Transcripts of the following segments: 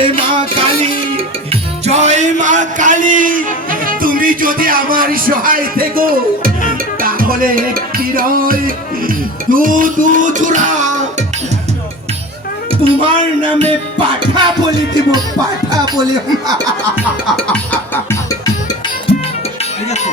জয় মা কালী, জয় মা কালী। তুমি যদি আমার সহায় থেকো তাহলে একটি নয় দু চূড়া তোমার নামে পাঠা বলে দিব, পাঠা বলে। ঠিক আছে।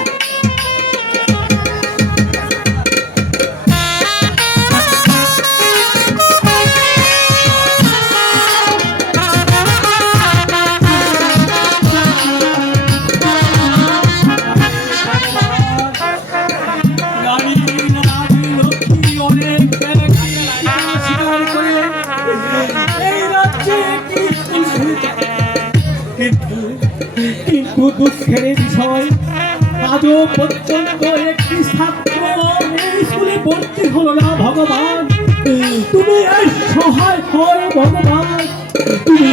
কিন্তু দুঃখের বিষয় আজও পর্যন্ত একটি ছাত্র এই স্কুলে ভর্তি হলো না। ভগবান তুমি এই সহায় হয়, ভগবান তুমি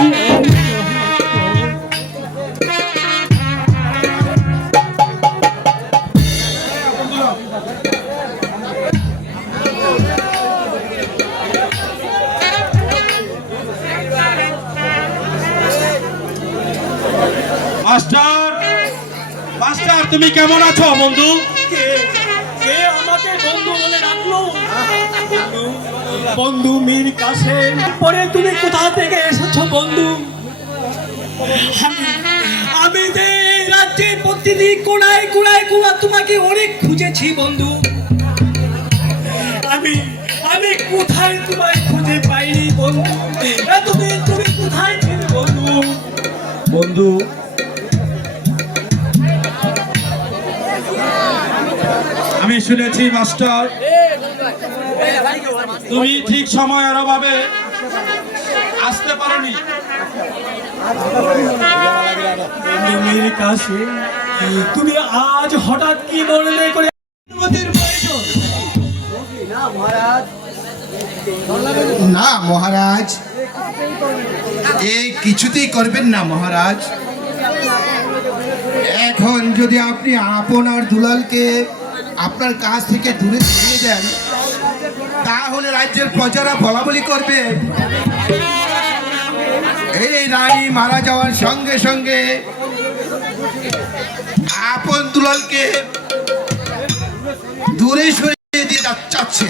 মাস্টার, মাস্টার তুমি কেমন আছো বন্ধু? কে আমাকে বন্ধু বলে ডাকলো? বন্ধু মীর কাসেম। পরে তুমি কোথা থেকে এসেছো বন্ধু? আমি যে রাজ্যের প্রতিটি কোনায় কোনায় তোমাকে অনেক খুঁজেছি বন্ধু। আমি কোথায় তোমায় খুঁজে পাইনি বন্ধু। এতদিন তুমি কোথায় ছিলে বন্ধু? বন্ধু আমি শুনেছি মাস্টার তুমি ঠিক সময়ের অভাবে আসতে পারোনি। বন্ধুর কাছে তুমি আজ হঠাৎ কি মনে করে? না মহারাজ, এই কিছুতেই করবেন না মহারাজ। এখন যদি আপনি আপনার দুলালকে আপনার কাছ থেকে দূরে সরিয়ে দেন তাহলে রাজ্যের প্রজারা বলাবলি করবে এই রানী মারা যাওয়ার সঙ্গে সঙ্গে আপন দুলালকে দূরে সরিয়ে দিয়ে যাচ্ছে।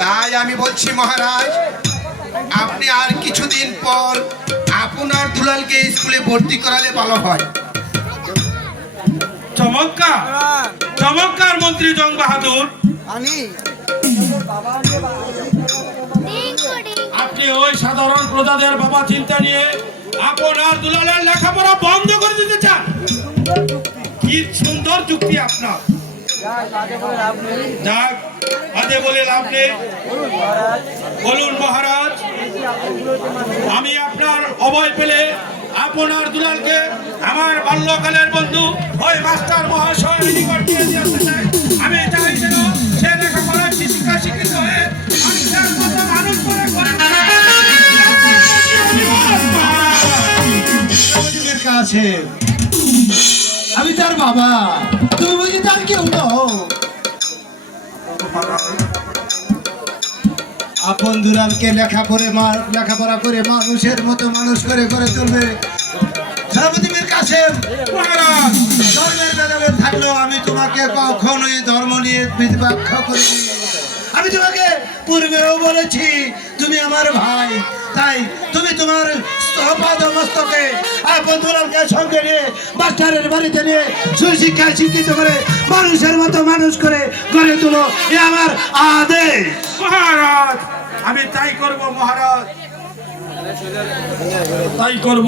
তাই আমি বলছি মহারাজ, আপনি আর কিছুদিন পর আপনার দুলালকে স্কুলে ভর্তি করালে ভালো হয়। চমৎকার চমৎকার মন্ত্রী জং বাহাদুর, আপনি ওই সাধারণ প্রজাদের বাবা চিন্তা নিয়ে আপনার দুলালের লেখাপড়া বন্ধ করে দিতে চান? কি সুন্দর যুক্তি আপনার। যাক, আদে বলে লাভ নেই। বলুন মহারাজ, আমি আপনার অভয় পেলে আপনার দুলালকে আমার বাল্যকালের বন্ধু ওই মাস্টার মহাশয় নিকট দিয়ে আসতে চাই। আমি চাই যেন সে লেখাপড়া শিক্ষা শিক্ষিত হয়ে মানুষের মতো মানুষ করে কাছে আমি তার বাবা, তুমি বুঝি তার কেউ নও। আপন দুলালকে লেখাপড়া করে মানুষের মতো মানুষ করে তুলবে সেনাপতি মীর কাসেম। মহারাজ, ধর্মের ভেদাভেদ থাকলেও আমি তোমাকে কখনোই ধর্ম নিয়ে বিদ্বেষ করিনি। আমি তোমাকে পূর্বেও বলেছি তুমি আমার ভাই, তাই তুমি তোমার মস্তকে আপন দুলালকে সঙ্গে নিয়ে মাস্টারের বাড়িতে নিয়ে সুশিক্ষা শিক্ষিত করে মানুষের মতো মানুষ করে গড়ে তুলো, এ আমার আদেশ। মহারাজ, আমি তাই করব মহারাজ, তাই করব।